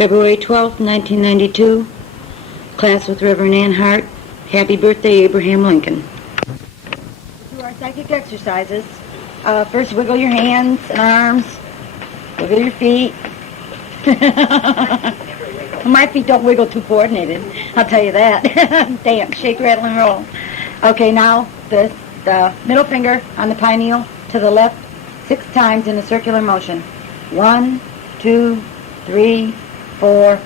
February 12th, 1992. Class with Reverend Ann Hart. Happy birthday, Abraham Lincoln. Do our psychic exercises. First, wiggle your hands and arms. Wiggle your feet. My feet don't wiggle too coordinated, I'll tell you that. Dance, shake, rattle, and roll. Okay, now the middle finger on the pineal to the left 6 times in a circular motion. 1, 2, 3, 4,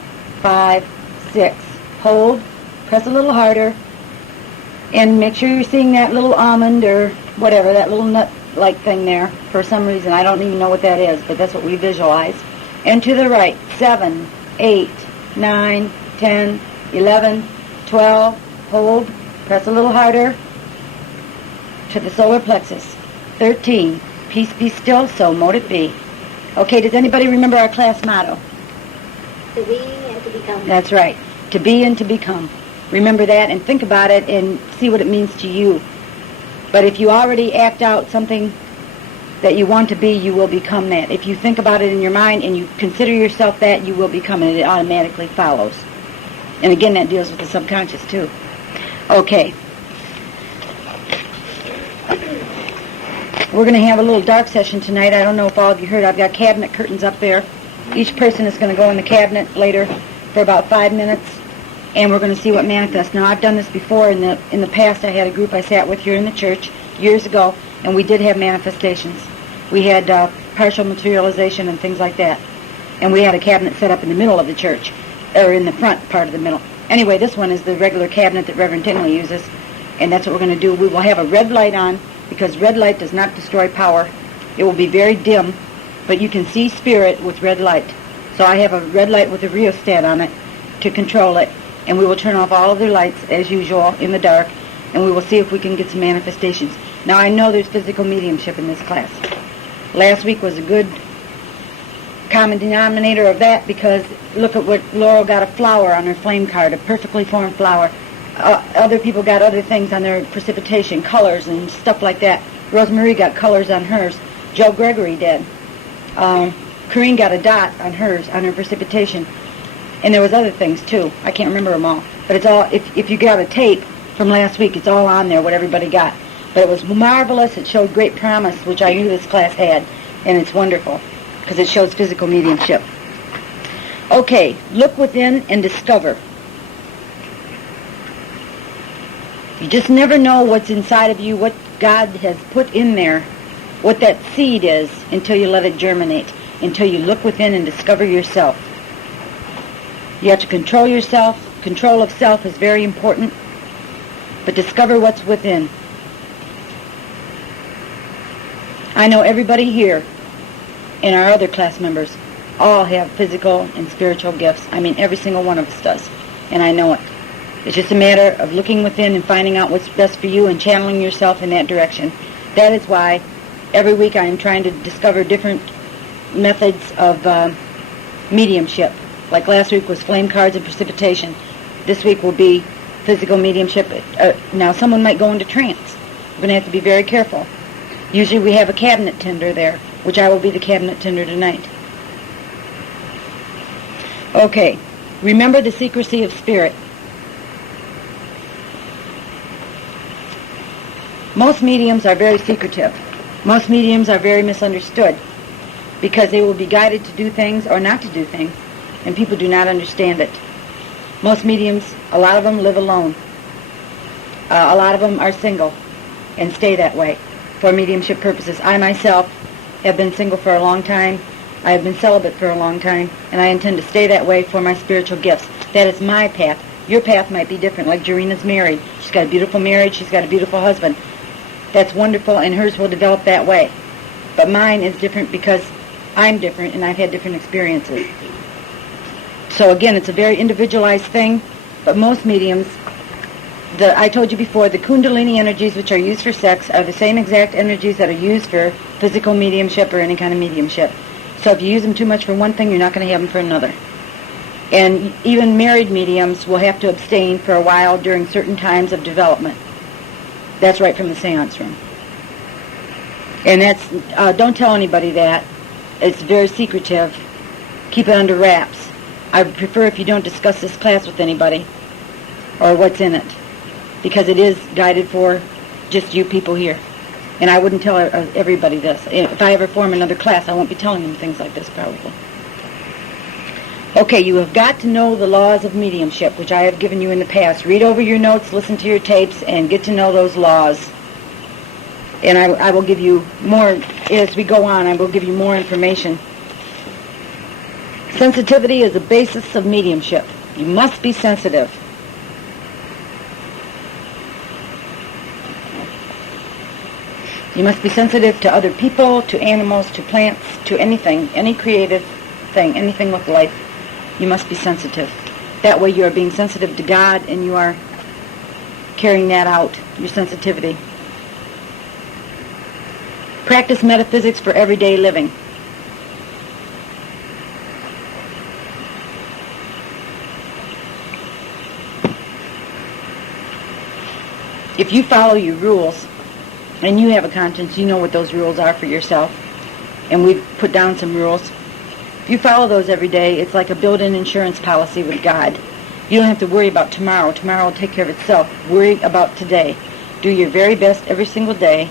5, 6. Hold, press a little harder, and make sure you're seeing that little almond or whatever, that little nut-like thing there. For some reason, I don't even know what that is, but that's what we visualize. And to the right, 7, 8, 9, 10, 11, 12. Hold, press a little harder to the solar plexus. 13. Peace be still, so mote it be. Okay, does anybody remember our class motto? To be and to become. That's right. To be and to become. Remember that and think about it and see what it means to you. But if you already act out something that you want to be, you will become that. If you think about it in your mind and you consider yourself that, you will become it. It automatically follows. And again, that deals with the subconscious too. Okay. We're going to have a little dark session tonight. I don't know if all of you heard. I've got cabinet curtains up there. Each person is going to go in the cabinet later for about 5 minutes, and we're going to see what manifests. Now, I've done this before. In the past, I had a group I sat with here in the church years ago, and we did have manifestations. We had partial materialization and things like that. And we had a cabinet set up in the middle of the church, or in the front part of the middle. Anyway, this one is the regular cabinet that Reverend Tingley uses, and that's what we're going to do. We will have a red light on, because red light does not destroy power. It will be very dim, but you can see spirit with red light. So I have a red light with a rheostat on it to control it, and we will turn off all of their lights, as usual, in the dark, and we will see if we can get some manifestations. Now, I know there's physical mediumship in this class. Last week was a good common denominator of that, because look at what Laurel got, a flower on her flame card, a perfectly formed flower. Other people got other things on their precipitation, colors and stuff like that. Rosemarie got colors on hers. Joe Gregory did. Corrine got a dot on hers, on her precipitation. And there was other things, too. I can't remember them all. But it's all, if you got a tape from last week, it's all on there, what everybody got. But it was marvelous. It showed great promise, which I knew this class had. And it's wonderful, because it shows physical mediumship. Okay, look within and discover. You just never know what's inside of you, what God has put in there, what that seed is, until you let it germinate, until you look within and discover yourself. You have to control yourself. Control of self is very important, but discover what's within. I know everybody here and our other class members all have physical and spiritual gifts. I mean, every single one of us does, and I know it. It's just a matter of looking within and finding out what's best for you and channeling yourself in that direction. That is why every week I am trying to discover different methods of mediumship. Like last week was flame cards and precipitation. This week will be physical mediumship. Now someone might go into trance. We're going to have to be very careful. Usually we have a cabinet tender there, which I will be the cabinet tender tonight. Okay, remember the secrecy of spirit. Most mediums are very secretive. Most mediums are very misunderstood, because they will be guided to do things or not to do things, and people do not understand it. Most mediums, a lot of them live alone. A lot of them are single and stay that way for mediumship purposes. I myself have been single for a long time. I have been celibate for a long time, and I intend to stay that way for my spiritual gifts. That is my path. Your path might be different, like Jarina's married. She's got a beautiful marriage. She's got a beautiful husband. That's wonderful, and hers will develop that way. But mine is different because I'm different, and I've had different experiences. So again, it's a very individualized thing, but most mediums, I told you before, the Kundalini energies which are used for sex are the same exact energies that are used for physical mediumship or any kind of mediumship. So if you use them too much for one thing, you're not going to have them for another. And even married mediums will have to abstain for a while during certain times of development. That's right from the seance room. And that's, don't tell anybody that. It's very secretive. Keep it under wraps. I would prefer if you don't discuss this class with anybody or what's in it, because it is guided for just you people here. And I wouldn't tell everybody this. If I ever form another class, I won't be telling them things like this probably. Okay, you have got to know the laws of mediumship, which I have given you in the past. Read over your notes, listen to your tapes, and get to know those laws. And I will give you more, as we go on, I will give you more information. Sensitivity is the basis of mediumship. You must be sensitive. You must be sensitive to other people, to animals, to plants, to anything, any creative thing, anything with life. You must be sensitive. That way you are being sensitive to God and you are carrying that out, your sensitivity. Practice metaphysics for everyday living. If you follow your rules, and you have a conscience, you know what those rules are for yourself, and we've put down some rules. If you follow those every day, it's like a built-in insurance policy with God. You don't have to worry about tomorrow. Tomorrow will take care of itself. Worry about today. Do your very best every single day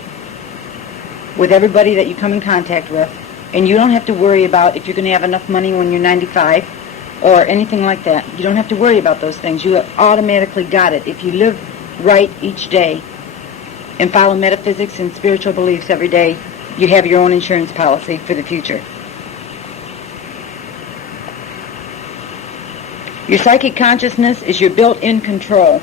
with everybody that you come in contact with, and you don't have to worry about if you're going to have enough money when you're 95 or anything like that. You don't have to worry about those things. You have automatically got it. If you live right each day and follow metaphysics and spiritual beliefs every day, you have your own insurance policy for the future. Your psychic consciousness is your built-in control.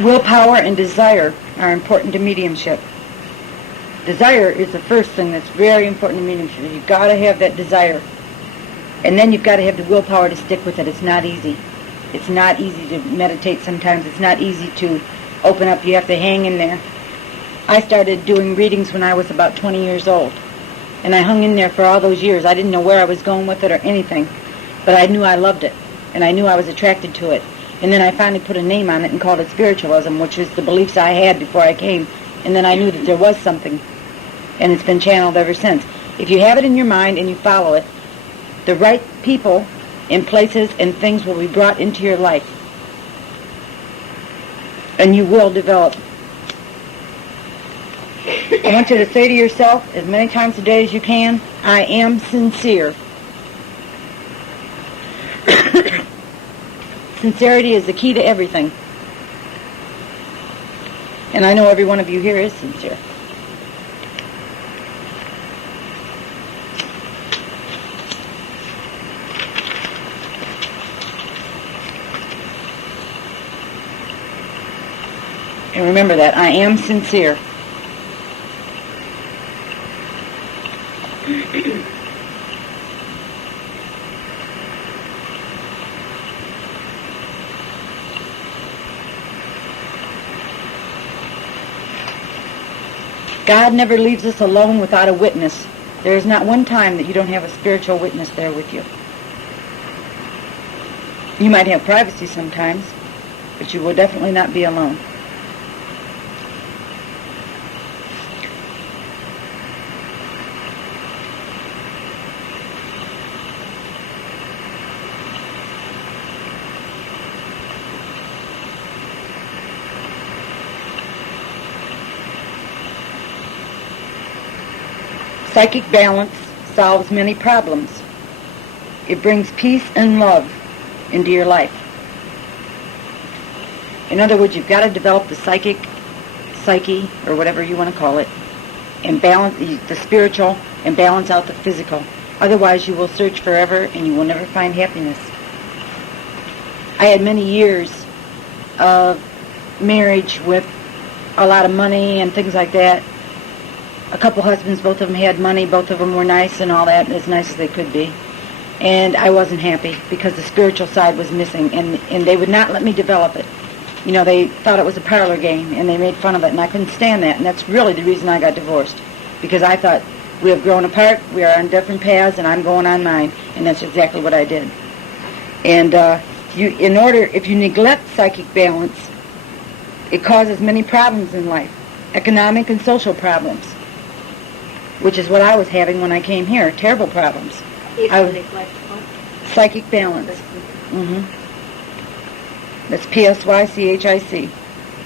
Willpower and desire are important to mediumship. Desire is the first thing that's very important to mediumship. You've got to have that desire. And then you've got to have the willpower to stick with it. It's not easy. It's not easy to meditate sometimes. It's not easy to open up. You have to hang in there. I started doing readings when I was about 20 years old. And I hung in there for all those years. I didn't know where I was going with it or anything. But I knew I loved it. And I knew I was attracted to it. And then I finally put a name on it and called it spiritualism, which is the beliefs I had before I came. And then I knew that there was something. And it's been channeled ever since. If you have it in your mind and you follow it, the right people and places and things will be brought into your life. And you will develop. I want you to say to yourself as many times a day as you can, I am sincere. Sincerity is the key to everything. And I know every one of you here is sincere. And remember that, I am sincere. God never leaves us alone without a witness. There is not one time that you don't have a spiritual witness there with you. You might have privacy sometimes, but you will definitely not be alone. Psychic balance solves many problems. It brings peace and love into your life. In other words, you've got to develop the psyche, or whatever you want to call it, and balance the spiritual and balance out the physical. Otherwise, you will search forever and you will never find happiness. I had many years of marriage with a lot of money and things like that. A couple husbands, both of them had money, both of them were nice and all that, as nice as they could be. And I wasn't happy because the spiritual side was missing, and they would not let me develop it. You know, they thought it was a parlor game, and they made fun of it, and I couldn't stand that. And that's really the reason I got divorced, because I thought, we have grown apart, we are on different paths, and I'm going on mine. And that's exactly what I did. And if you neglect psychic balance, it causes many problems in life, economic and social problems, which is what I was having when I came here, terrible problems. Psychic balance. That's PSYCHIC,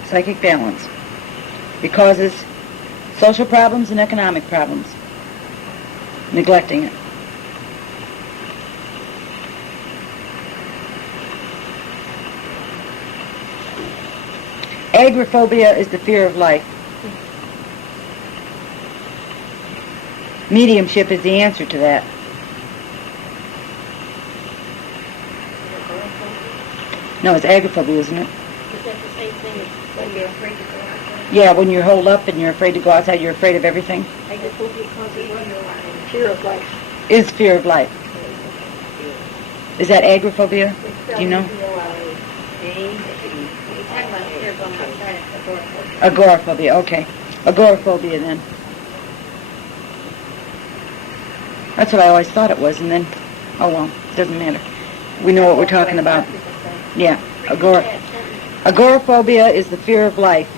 psychic balance. It causes social problems and economic problems, neglecting it. Agoraphobia is the fear of life. Mediumship is the answer to that. No, it's agoraphobia, isn't it? Is that the same thing as when you're afraid to go outside? Yeah, when you're holed up and you're afraid to go outside, you're afraid of everything. Agoraphobia causes fear of life. Is fear of life. Is that agoraphobia? Do you know? Agoraphobia, okay. Agoraphobia then. That's what I always thought it was, and then, oh well, it doesn't matter. We know what we're talking about. Yeah, agoraphobia is the fear of life,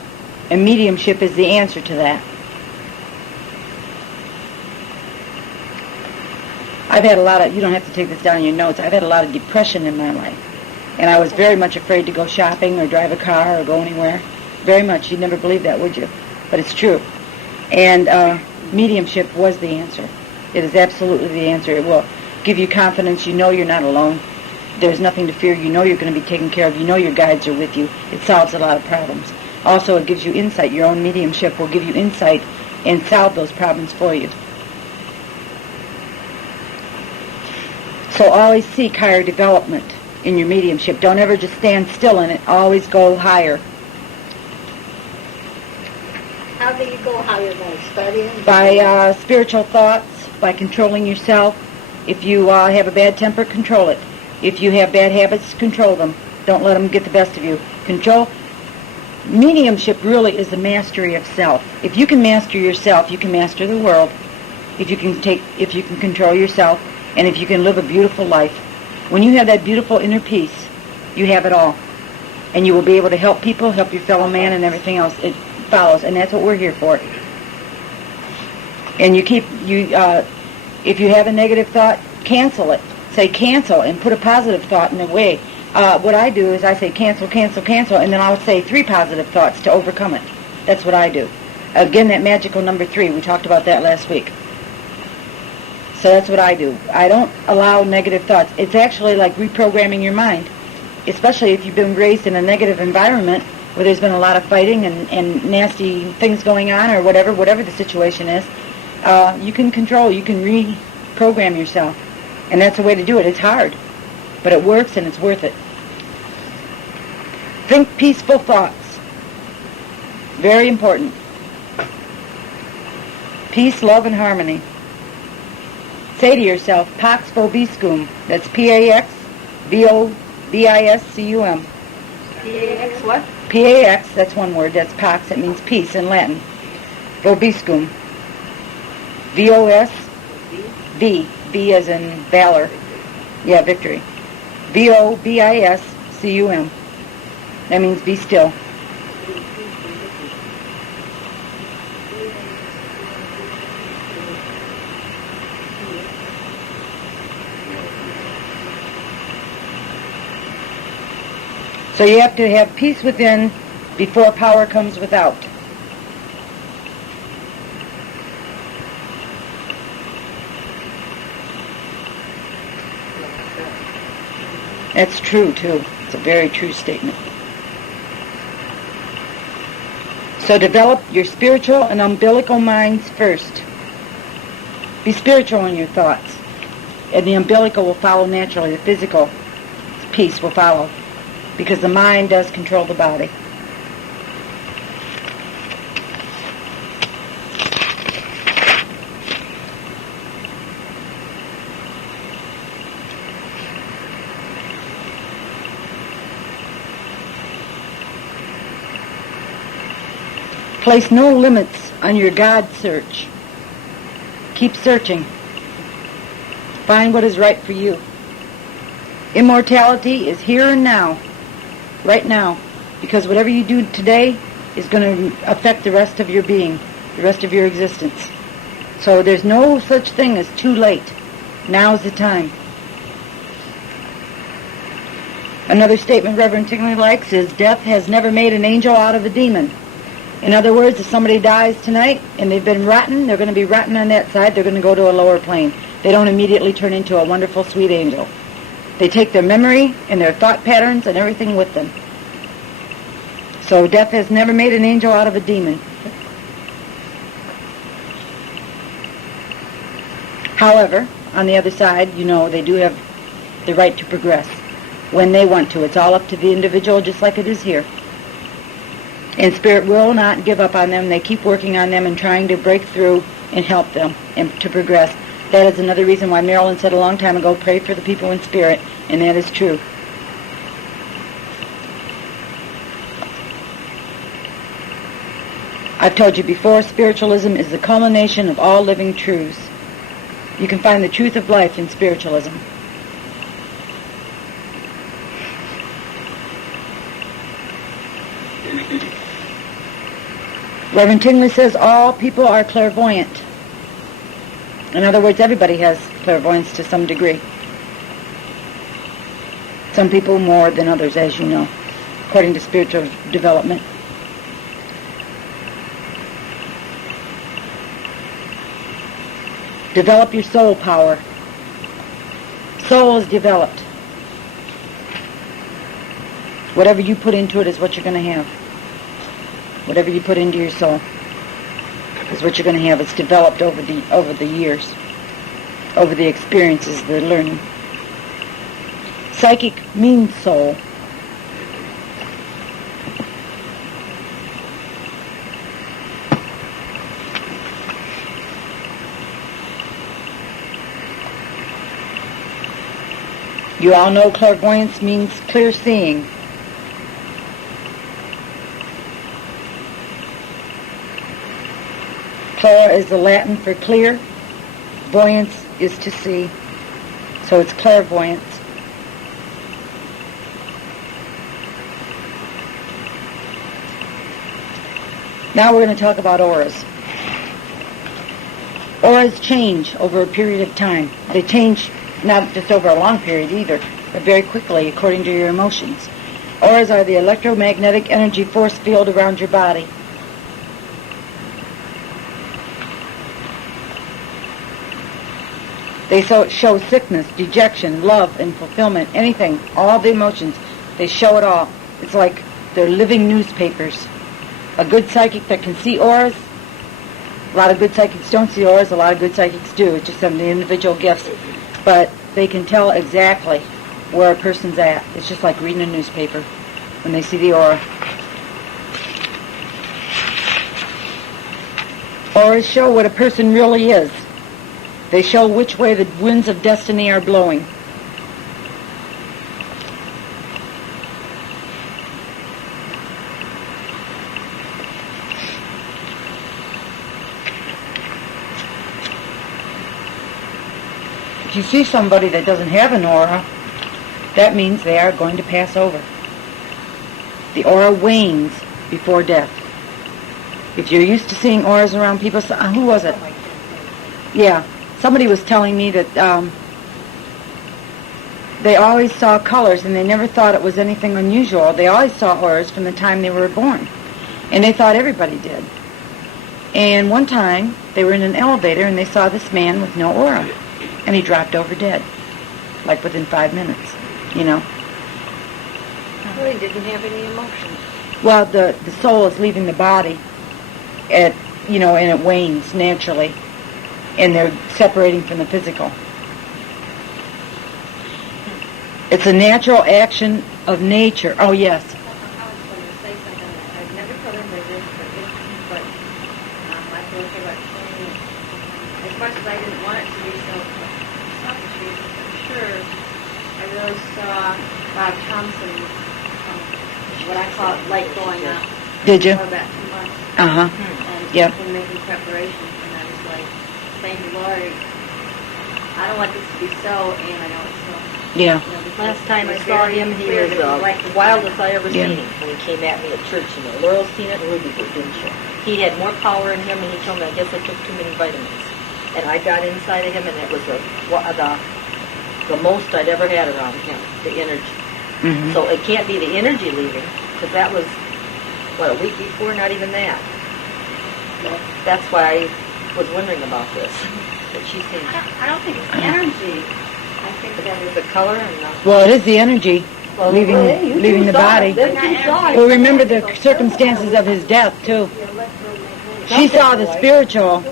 and mediumship is the answer to that. I've had a lot of, you don't have to take this down in your notes, I've had a lot of depression in my life. And I was very much afraid to go shopping or drive a car or go anywhere. Very much. You'd never believe that, would you? But it's true. And mediumship was the answer. It is absolutely the answer. It will give you confidence. You know you're not alone. There's nothing to fear. You know you're going to be taken care of. You know your guides are with you. It solves a lot of problems. Also, it gives you insight. Your own mediumship will give you insight and solve those problems for you. So always seek higher development in your mediumship. Don't ever just stand still in it. Always go higher. How do you go higher by studying? By spiritual thoughts, by controlling yourself. If you have a bad temper, control it. If you have bad habits, control them. Don't let them get the best of you. Control. Mediumship really is the mastery of self. If you can master yourself, you can master the world. If you can control yourself, and if you can live a beautiful life. When you have that beautiful inner peace, you have it all. And you will be able to help people, help your fellow man, and everything else. It follows, and that's what we're here for. And if you have a negative thought, cancel it. Say cancel and put a positive thought in the way. What I do is I say cancel, cancel, cancel, and then I'll say 3 positive thoughts to overcome it. That's what I do. Again, that magical number 3, we talked about that last week. So that's what I do. I don't allow negative thoughts. It's actually like reprogramming your mind, especially if you've been raised in a negative environment where there's been a lot of fighting and nasty things going on or whatever the situation is. You can control, you can reprogram yourself. And that's the way to do it. It's hard, but it works and it's worth it. Think peaceful thoughts. Very important. Peace, love, and harmony. Say to yourself, Pax VOBISUIum. That's PAXVOBISUM. PAX what? PAX, that's one word. That's Pax. It means peace in Latin. VOBISUIum. VOS. V. V as in valor. Yeah, victory. VOBISUM. That means be still. So you have to have peace within before power comes without. That's true, too. It's a very true statement. So develop your spiritual and umbilical minds first. Be spiritual in your thoughts. And the umbilical will follow naturally. The physical piece will follow. Because the mind does control the body. Place no limits on your God search. Keep searching. Find what is right for you. Immortality is here and now, right now, because whatever you do today is going to affect the rest of your being, the rest of your existence. So there's no such thing as too late. Now's the time. Another statement Reverend Tingley likes is, death has never made an angel out of a demon. In other words, if somebody dies tonight and they've been rotten, they're going to be rotten on that side, they're going to go to a lower plane. They don't immediately turn into a wonderful, sweet angel. They take their memory and their thought patterns and everything with them. So death has never made an angel out of a demon. However, on the other side, you know, they do have the right to progress when they want to. It's all up to the individual, just like it is here. And Spirit will not give up on them. They keep working on them and trying to break through and help them and to progress. That is another reason why Marilyn said a long time ago, pray for the people in Spirit, and that is true. I've told you before, spiritualism is the culmination of all living truths. You can find the truth of life in spiritualism. Reverend Tingley says all people are clairvoyant. In other words, everybody has clairvoyance to some degree. Some people more than others, as you know, according to spiritual development. Develop your soul power. Soul is developed. Whatever you put into it is what you're going to have. Whatever you put into your soul is what you're going to have. It's developed over the years, over the experiences, the learning. Psychic means soul. You all know clairvoyance means clear seeing. Clair is the Latin for clear. Voyance is to see. So it's clairvoyance. Now we're going to talk about auras. Auras change over a period of time. They change not just over a long period either, but very quickly according to your emotions. Auras are the electromagnetic energy force field around your body. They show sickness, dejection, love, and fulfillment, anything, all the emotions. They show it all. It's like they're living newspapers. A good psychic that can see auras, a lot of good psychics don't see auras, a lot of good psychics do. It's just some of the individual gifts. But they can tell exactly where a person's at. It's just like reading a newspaper when they see the aura. Auras show what a person really is. They show which way the winds of destiny are blowing. If you see somebody that doesn't have an aura, that means they are going to pass over. The aura wanes before death. If you're used to seeing auras around people, who was it? Yeah. Somebody was telling me that they always saw colors and they never thought it was anything unusual. They always saw auras from the time they were born. And they thought everybody did. And one time, they were in an elevator and they saw this man with no aura. And he dropped over dead. Like within 5 minutes, you know. Well, he didn't have any emotions. Well, the soul is leaving the body, and it wanes naturally. And they're separating from the physical. It's a natural action of nature. Oh, yes. I was going to say something. I've never told him this, but I feel like about saying it. As much as I didn't want it to be so selfish, I'm sure I really saw Bob Thompson's, what I call it, light going up. Did you? For about 2 months. Uh-huh. And Yep. been making preparations, and I was like, saying to Lori, I don't want this to be so, and I know it's so. Yeah. You know, because Last time I it's saw very him, he clear was that he's like the wildest I ever Yeah. seen him when he came at me at church. You know, Laurel's seen it and Ruby did, didn't she? He had more power in him, and he told me, I guess I took too many vitamins. And I got inside of him, and it was the most I'd ever had around him, the energy. Mm-hmm. So it can't be the energy leaving, because that was, what, a week before? Not even that. That's why I was wondering about this. That she's saying, I don't think it's energy. I think that is it's the color and the... Well, it is the energy Well, leaving hey, you leaving two the saw body. it. Them two saw it. Well, remember the circumstances of his death, too. She saw the spiritual.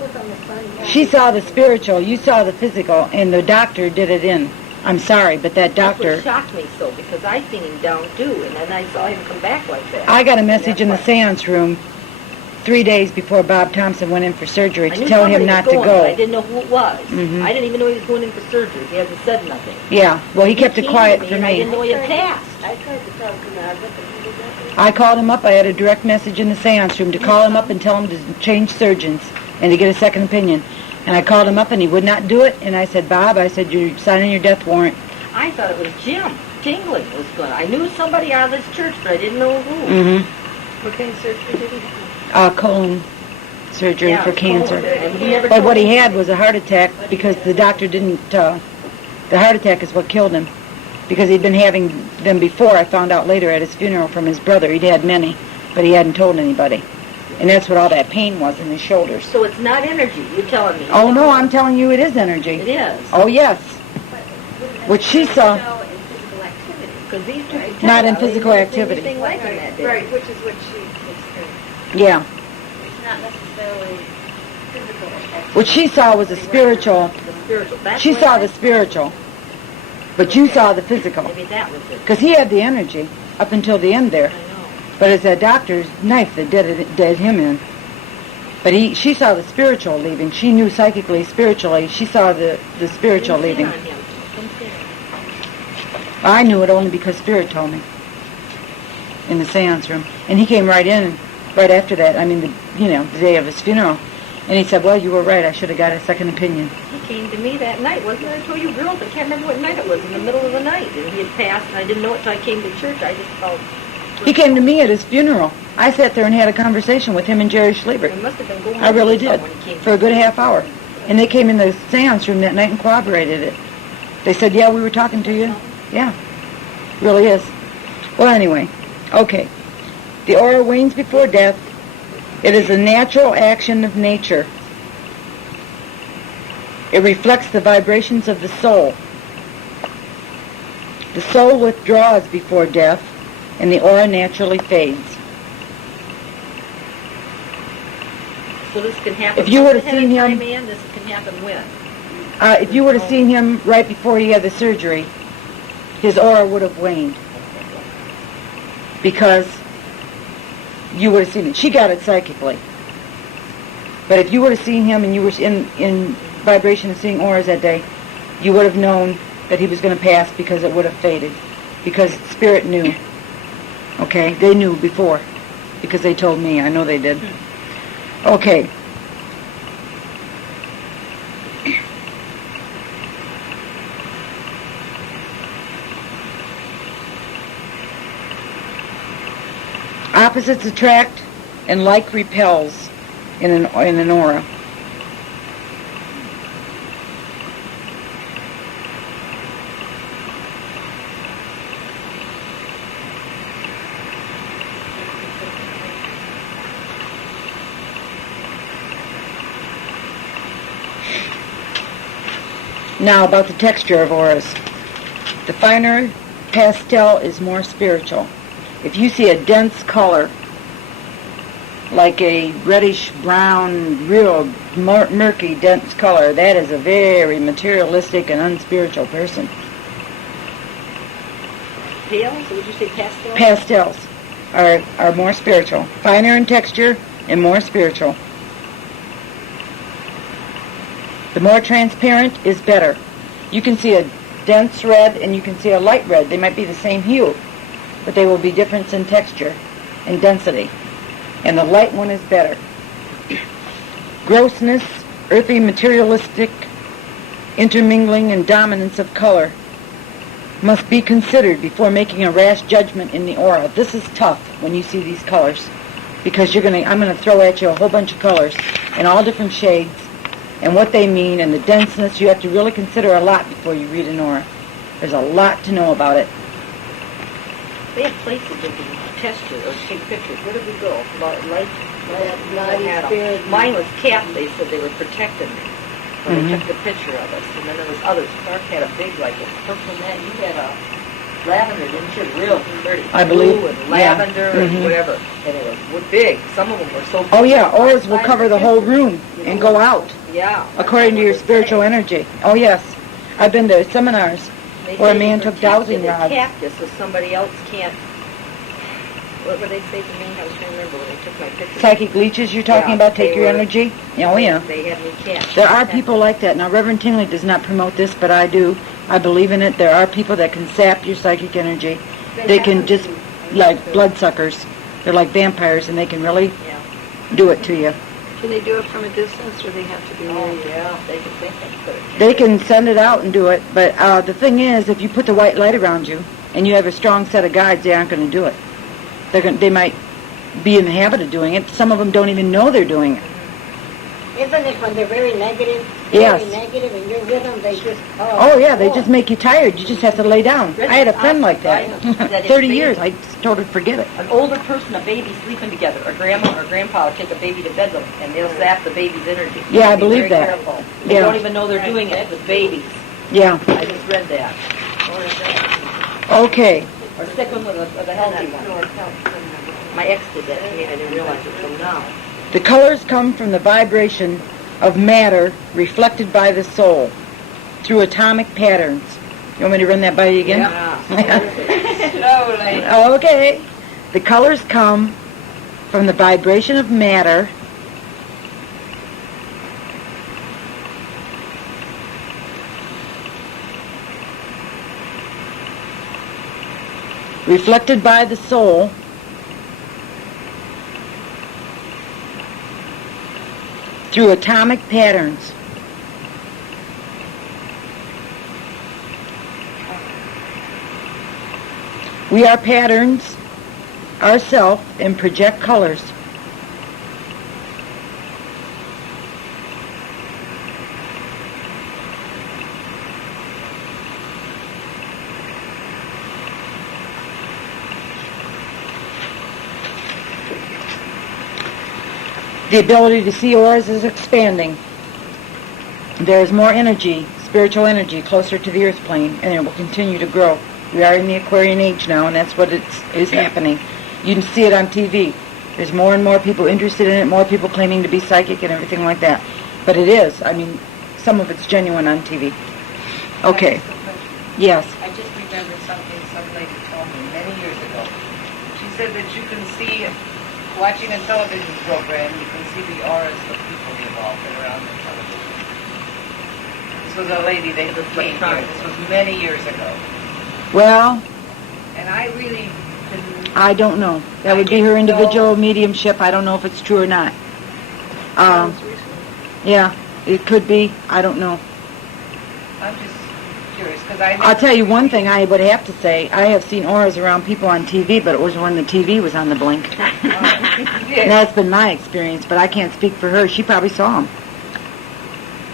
She saw the spiritual. You saw the physical, and the doctor did it in. I'm sorry, but that That's doctor... what shocked me so, because I seen him down too, and then I saw him come back like that. I got a message in the And that's why- seance room 3 days before Bob Thompson went in for surgery I to knew tell somebody him was not to going, but I go. didn't know who it was. Mhm. I didn't even know he was going in for surgery. He hasn't said nothing. Yeah, well, he kept it came quiet to for and I didn't me. know he had passed. I tried to talk to Margaret, but he did not. I called him up. I had a direct message in the seance room to call him up and tell him to change surgeons and to get a second opinion. And I called him up, and he would not do it. And I said, Bob, I said, you're signing your death warrant. I thought it was Jim. Tingling was going. I knew somebody out of this church, but I didn't know who. Mm-hmm. What kind of surgery did he have? Colon surgery Yeah, for cancer. And he never But told what he me. had was a heart attack because the doctor didn't, the heart attack is what killed him. Because he'd been having them before, I found out later at his funeral from his brother. He'd had many, but he hadn't told anybody. And that's what all that pain was in his shoulders. So it's not energy, you're telling me. Oh, no, I'm telling you it is energy. It is. Oh, yes. What she saw, Show in physical activity. Because these two could Not tell in I physical didn't see activity. anything like him that day. Right, which is what she experienced. yeah. It's not necessarily physical activity. What she saw was a spiritual. The spiritual. That's She what saw I- the spiritual. But you saw the physical. Maybe that was it. Because he had the energy up until the end there. I know. But it's that doctor's knife that did him in. But she saw the spiritual leaving. She knew psychically, spiritually. She saw the spiritual Didn't see leaving. on him. Didn't see him. I knew it only because Spirit told me in the seance room. And he came right in right after that. I mean, the day of his funeral. And he said, well, you were right. I should have got a second opinion. He came to me that night, wasn't it? I told you girls, I can't remember what night it was, in the middle of the night. And he had passed, and I didn't know it till I came to church. I just felt... He came to me at his funeral. I sat there and had a conversation with him and Jerry Schliebert. It must have been going I really on did, when he came for a good half hour. And they came in the seance room that night and corroborated it. They said, yeah, we were talking to you. Yeah, really is. Well, anyway, okay. The aura wanes before death. It is a natural action of nature. It reflects the vibrations of the soul. The soul withdraws before death, and the aura naturally fades. So this can happen If you were to ahead of seen time, him- Ann, this can happen when? If you would have seen him right before he had the surgery, his aura would have waned. Because you would have seen it. She got it psychically. But if you would have seen him and you were in vibration of seeing auras that day, you would have known that he was going to pass because it would have faded. Because Spirit knew. Okay? They knew before. Because they told me. I know they did. Okay. Opposites attract and like repels in an aura. Now about the texture of auras. The finer pastel is more spiritual. If you see a dense color, like a reddish brown, real murky, dense color, that is a very materialistic and unspiritual person. Pales? Would you say pastel? Pastels are more spiritual. Finer in texture and more spiritual. The more transparent is better. You can see a dense red and you can see a light red. They might be the same hue, but they will be different in texture and density. and the light one is better. Grossness, earthy, materialistic, intermingling, and dominance of color must be considered before making a rash judgment in the aura. This is tough when you see these colors, because I'm going to throw at you a whole bunch of colors in all different shades and what they mean and the denseness. You have to really consider a lot before you read an aura. There's a lot to know about it. They have places that can test you or take pictures. Where did we go? Light spirit. Mine was capped. They said they were protecting me. So they took the picture of us. And then there was others. Clark had a big, like a purple net. You had a lavender, didn't you? Real pretty. I believe. Blue and lavender and whatever. And it was big. Some of them were so big. Oh yeah, auras will cover the whole room and go out Yeah. according to your spiritual energy. Oh yes. I've been to seminars where a man took dowsing rods. They cactus so somebody else can't. What would they say to me? I was trying to remember when they took my picture. Psychic leeches you're talking about take your energy? Oh yeah. They had me capped. There are people like that. Now Reverend Tingley does not promote this, but I do. I believe in it. There are people that can sap your psychic energy. They can just, like bloodsuckers. They're like vampires and they can really do it to you. Can they do it from a distance, or they have to be Oh, near you? yeah. They can think they could have. They can send it out and do it, but the thing is, if you put the white light around you and you have a strong set of guides, they aren't going to do it. They might be in the habit of doing it. Some of them don't even know they're doing it. Isn't it when they're very negative? Yes. Very negative, and you're with them, they just... Oh yeah, they just make you tired. You just have to lay down. I had a friend like that. 30 years, I totally forget it. An older person, a baby sleeping together, a grandma or grandpa will take a baby to bed with them, and they'll zap the baby's energy. Yeah, I Be believe very that. Careful. They Yeah. don't even know they're doing it with babies. Yeah. I just read that. Okay. Or stick them with a healthy one. My ex did that to me, and I didn't realize it till now. The colors come from the vibration of matter reflected by the soul through atomic patterns. You want me to run that by you again? Slowly. Okay. The colors come from the vibration of matter reflected by the soul through atomic patterns. We are patterns ourselves and project colors. The ability to see auras is expanding. There is more energy, spiritual energy, closer to the earth plane, and it will continue to grow. We are in the Aquarian age now, and that's what is happening. You can see it on TV. There's more and more people interested in it, more people claiming to be psychic and everything like that. But it is. I mean, some of it's genuine on TV. Okay. Yes. I just remembered something some lady told me many years ago. She said that you can see, watching a television program, you can see the auras of people involved that are on the television. This was a lady that came here. This was many years ago. Well, And I really didn't... I don't know. That would be her individual mediumship. I don't know if it's true or not. Yeah, it could be. I don't know. I'm just curious, because I... I'll tell you one thing I would have to say. I have seen auras around people on TV, but it was when the TV was on the blink. And that's been my experience, but I can't speak for her. She probably saw them.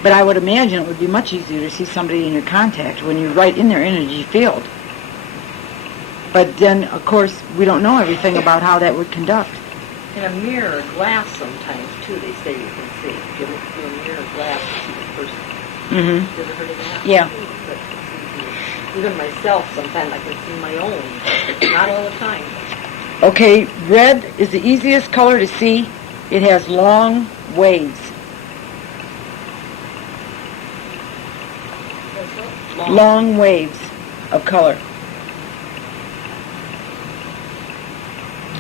But I would imagine it would be much easier to see somebody in your contact when you're right in their energy field. But then, of course, we don't know everything about how that would conduct. In a mirror, glass sometimes, too, they say you can see. If you look through a mirror, glass to see the person. Mm-hmm. You ever heard of that? Yeah. But even myself, sometimes I can see my own. Not all the time. Okay, red is the easiest color to see. It has long waves. Long waves of color.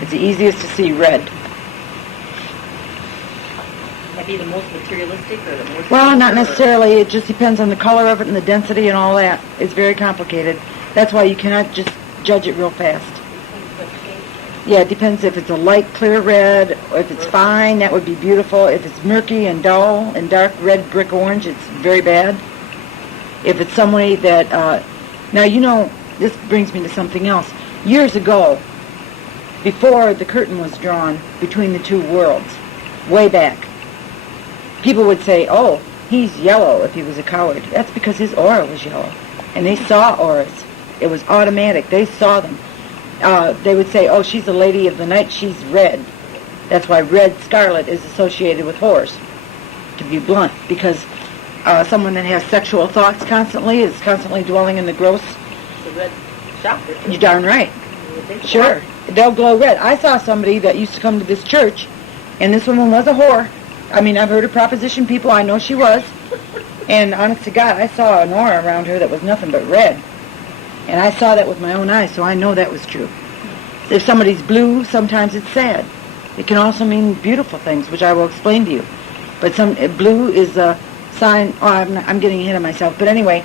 It's the easiest to see, red. That be the most materialistic or the most... Well, not necessarily. It just depends on the color of it and the density and all that. It's very complicated. That's why you cannot just judge it real fast. Yeah, it depends if it's a light, clear red, or if it's fine, that would be beautiful. If it's murky and dull and dark red brick orange, it's very bad. If it's somebody that, now you know, this brings me to something else. Years ago, before the curtain was drawn between the two worlds, way back, people would say, oh, he's yellow if he was a coward. That's because his aura was yellow. And they saw auras. It was automatic. They saw them. They would say, oh, she's a lady of the night, she's red. That's why red scarlet is associated with whores, to be blunt, because someone that has sexual thoughts constantly is constantly dwelling in the gross. The red chakra. You're darn right. Sure. They'll glow red. I saw somebody that used to come to this church, and this woman was a whore. I mean, I've heard her proposition people. I know she was. And honest to God, I saw an aura around her that was nothing but red. And I saw that with my own eyes, so I know that was true. If somebody's blue, sometimes it's sad. It can also mean beautiful things, which I will explain to you. But blue is a sign. Oh, I'm getting ahead of myself. But anyway,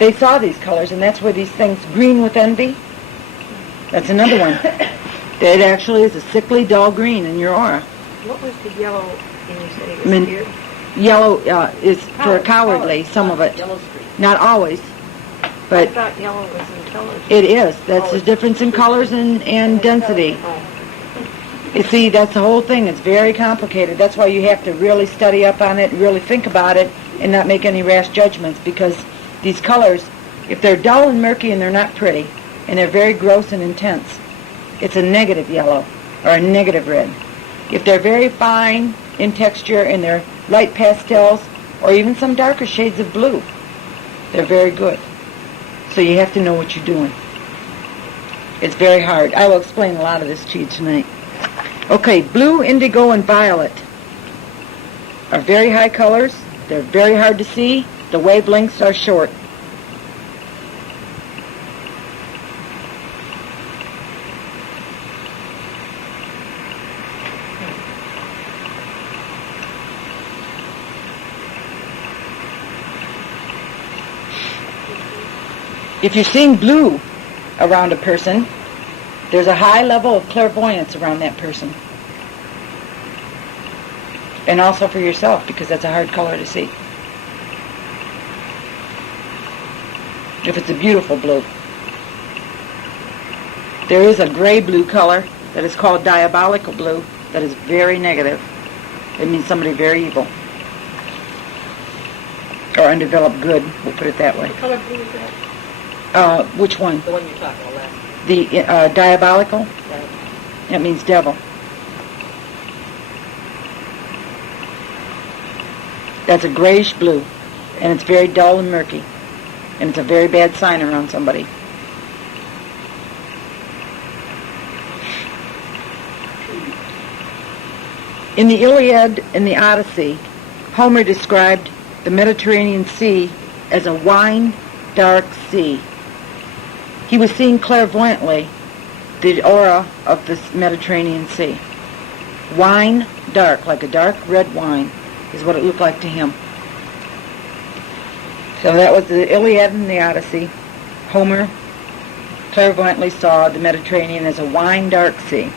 they saw these colors, and that's where these things, green with envy, that's another one. It actually is a sickly, dull green in your aura. What was the yellow when you said it was I mean, here? Yellow is for cowardly, some of it. Yellow streak. Not always, I but thought yellow was intelligent. it is. That's the difference in colors and density. Oh. You see, that's the whole thing. It's very complicated. That's why you have to really study up on it, really think about it, and not make any rash judgments, because these colors, if they're dull and murky and they're not pretty, and they're very gross and intense, it's a negative yellow or a negative red. If they're very fine in texture and they're light pastels or even some darker shades of blue, they're very good. So you have to know what you're doing. It's very hard. I will explain a lot of this to you tonight. Okay, blue, indigo, and violet are very high colors. They're very hard to see. The wavelengths are short. If you're seeing blue around a person, there's a high level of clairvoyance around that person. And also for yourself, because that's a hard color to see. If it's a beautiful blue. There is a gray blue color that is called diabolical blue that is very negative. It means somebody very evil. Or undeveloped good, we'll put it that way. What color blue is that? Which one? The one you're talking about last. The diabolical? Right. That means devil. That's a grayish blue, and it's very dull and murky, and it's a very bad sign around somebody. In the Iliad and the Odyssey, Homer described the Mediterranean Sea as a wine dark sea. He was seeing clairvoyantly the aura of this Mediterranean Sea. Wine dark, like a dark red wine, is what it looked like to him. So that was the Iliad and the Odyssey. Homer clairvoyantly saw the Mediterranean as a wine dark sea.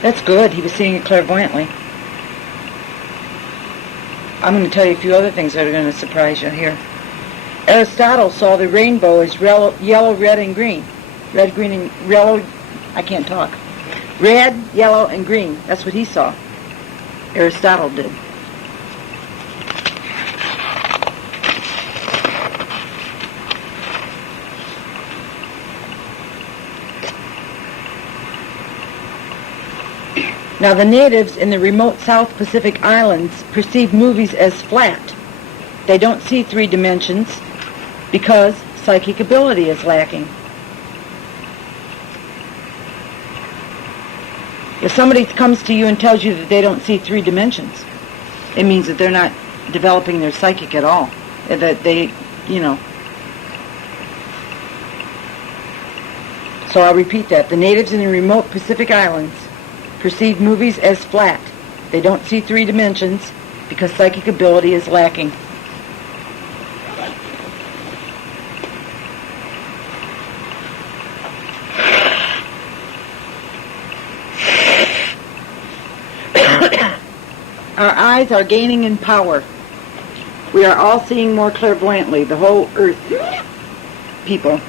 That's good. He was seeing it clairvoyantly. I'm going to tell you a few other things that are going to surprise you here. Aristotle saw the rainbow as yellow, red, and green. Red, green, and yellow. I can't talk. Red, yellow, and green. That's what he saw. Aristotle did. Now, the natives in the remote South Pacific Islands perceive movies as flat. They don't see 3 dimensions because psychic ability is lacking. If somebody comes to you and tells you that they don't see 3 dimensions, it means that they're not developing their psychic at all. That they, So I'll repeat that. The natives in the remote Pacific Islands perceive movies as flat. They don't see 3 dimensions because psychic ability is lacking. Our eyes are gaining in power. We are all seeing more clairvoyantly. The whole earth people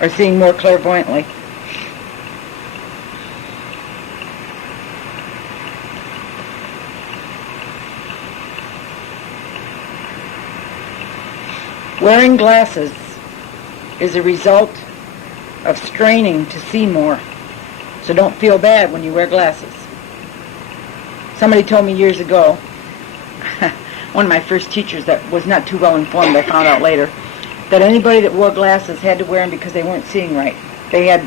are seeing more clairvoyantly. Wearing glasses is a result of straining to see more. So don't feel bad when you wear glasses. Somebody told me years ago, one of my first teachers that was not too well informed, I found out later, that anybody that wore glasses had to wear them because they weren't seeing right. They had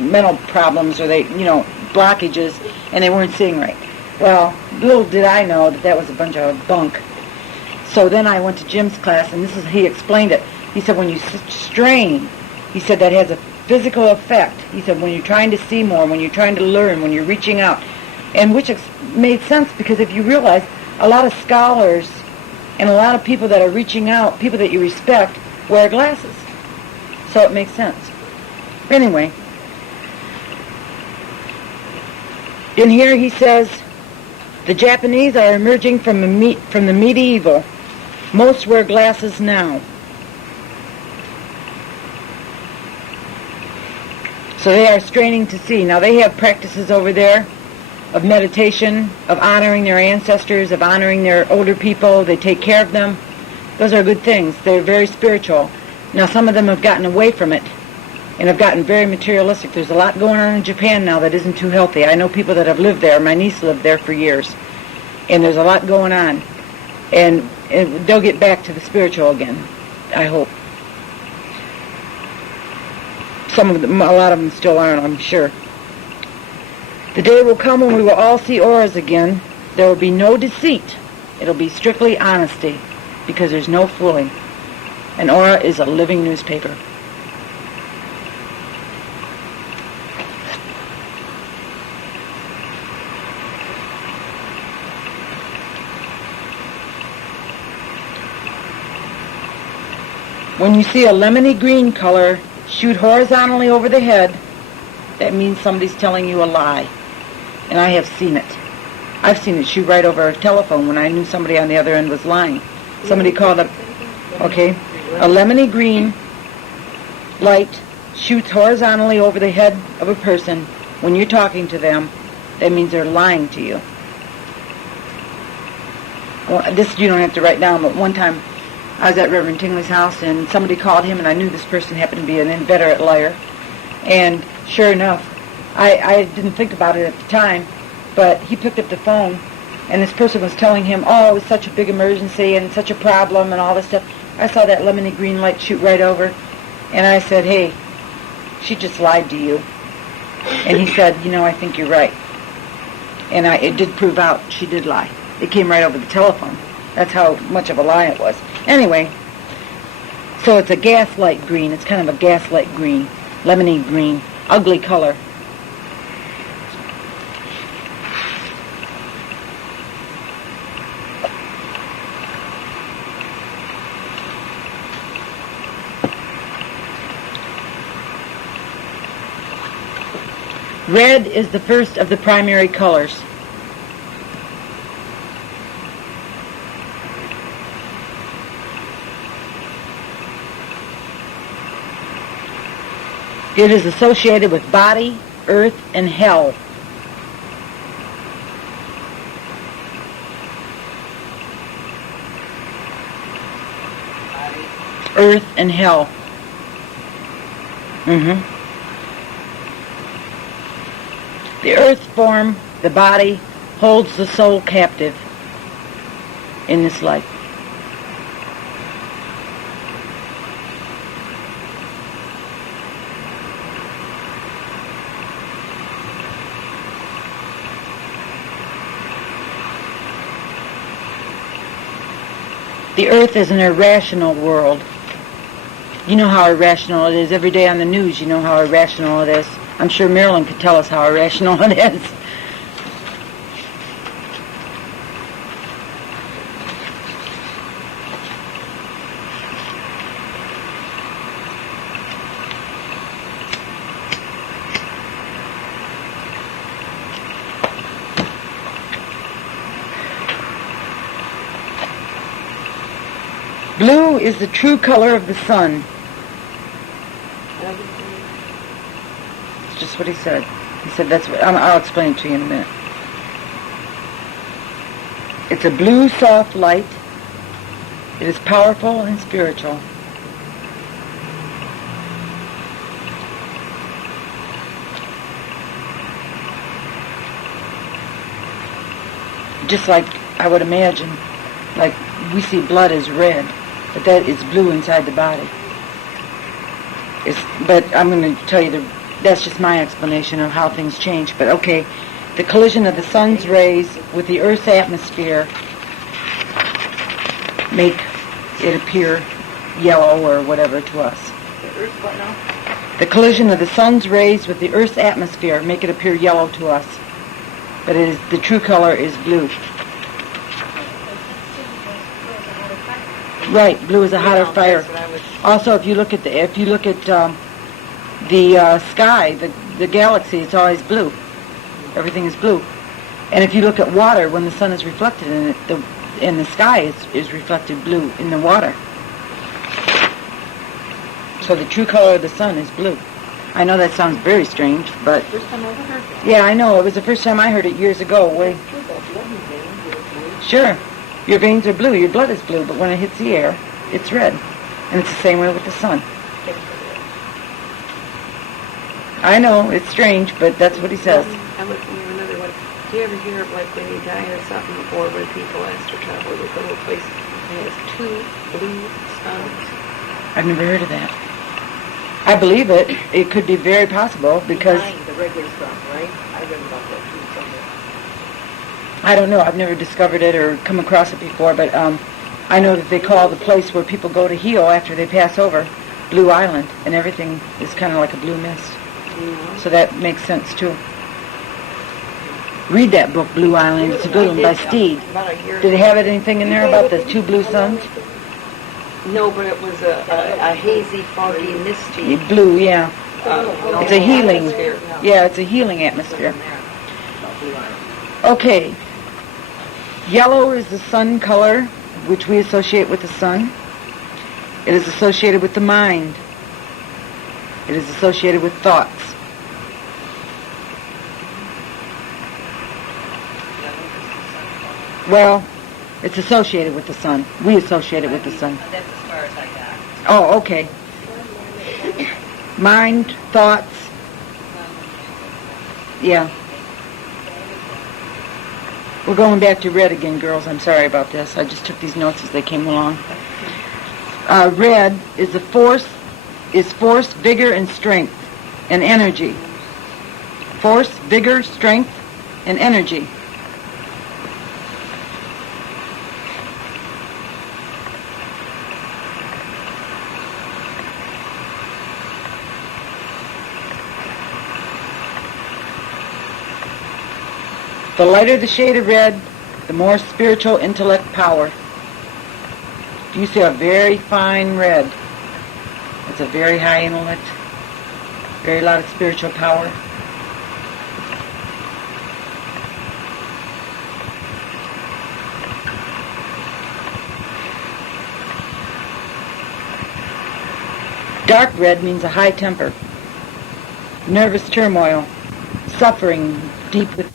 mental problems or blockages, and they weren't seeing right. Well, little did I know that was a bunch of bunk. So then I went to Jim's class, and he explained it. He said when you strain, he said that has a physical effect. He said when you're trying to see more, when you're trying to learn, when you're reaching out. And which made sense because if you realize a lot of scholars and a lot of people that are reaching out, people that you respect, wear glasses. So it makes sense. Anyway, in here he says, the Japanese are emerging from the medieval. Most wear glasses now. So they are straining to see. Now they have practices over there of meditation, of honoring their ancestors, of honoring their older people. They take care of them. Those are good things. They're very spiritual. Now some of them have gotten away from it and have gotten very materialistic. There's a lot going on in Japan now that isn't too healthy. I know people that have lived there. My niece lived there for years. And there's a lot going on. And they'll get back to the spiritual again, I hope. A lot of them still aren't, I'm sure. The day will come when we will all see auras again. There will be no deceit. It'll be strictly honesty, because there's no fooling. An aura is a living newspaper. When you see a lemony green color shoot horizontally over the head, that means somebody's telling you a lie. And I have seen it. I've seen it shoot right over a telephone when I knew somebody on the other end was lying. Somebody called up, okay, a lemony green light shoots horizontally over the head of a person. When you're talking to them, that means they're lying to you. Well, this you don't have to write down, but one time I was at Reverend Tingley's house, and somebody called him, and I knew this person happened to be an inveterate liar. And sure enough, I didn't think about it at the time, but he picked up the phone, and this person was telling him, oh, it was such a big emergency and such a problem and all this stuff. I saw that lemony green light shoot right over, and I said, hey, she just lied to you. And he said, I think you're right. And it did prove out she did lie. It came right over the telephone. That's how much of a lie it was. Anyway, so it's a gaslight green. It's kind of a gaslight green, lemony green, ugly color. Red is the first of the primary colors. It is associated with body, earth, and hell. Earth and hell. The earth form, the body, holds the soul captive in this life. The earth is an irrational world. You know how irrational it is. Every day on the news, you know how irrational it is. I'm sure Marilyn could tell us how irrational it is. Blue is the true color of the sun. It's just what he said. He said that's what, I'll explain it to you in a minute. It's a blue, soft light. It is powerful and spiritual. Just like I would imagine, like we see blood as red, but that is blue inside the body. But I'm going to tell you that's just my explanation of how things change. But okay, the collision of the sun's rays with the Earth's atmosphere make it appear yellow or whatever to us. The Earth, what now? The collision of the sun's rays with the Earth's atmosphere make it appear yellow to us. But the true color is blue. Right, blue is a hotter fire. That's what I was... Also, if you look at the sky, the galaxy, it's always blue. Everything is blue. And if you look at water, when the sun is reflected in it, in the sky is reflected blue in the water. So the true color of the sun is blue. I know that sounds very strange, but First time I ever heard that. yeah, I know. It was the first time I heard it years ago. It's true that blood in veins is blue. Sure, your veins are blue, your blood is blue, but when it hits the air, it's red. And it's the same way with the sun. I know, it's strange, but that's what he says. I'm looking at another one. Do you ever hear of like when you die or something, or when people astral travel to a little place and it has two blue suns? I've never heard of that. I believe it. It could be very possible because Behind the regular sun, right? I read about that too somewhere. I don't know. I've never discovered it or come across it before, but I know that they call the place where people go to heal after they pass over Blue Island, and everything is kind of like a blue mist. Yeah. So that makes sense too. Read that book, Blue Island. It's a good one by Steed. About a year Did it have anything in there about the two blue suns? No, but it was a hazy, foggy, misty. Blue, yeah. It's a healing. atmosphere. Yeah, it's a healing atmosphere. Okay. Yellow is the sun color, which we associate with the sun. It is associated with the mind. It is associated with thoughts. Well, it's associated with the sun. We associate it with the sun. That's as far as I got. Oh, okay. Mind, thoughts. Yeah. We're going back to red again, girls. I'm sorry about this. I just took these notes as they came along. Red is force, vigor, and strength, and energy. Force, vigor, strength, and energy. The lighter the shade of red, the more spiritual intellect power. You see a very fine red. It's a very high intellect, very lot of spiritual power. Dark red means a high temper, nervous turmoil, suffering deep within.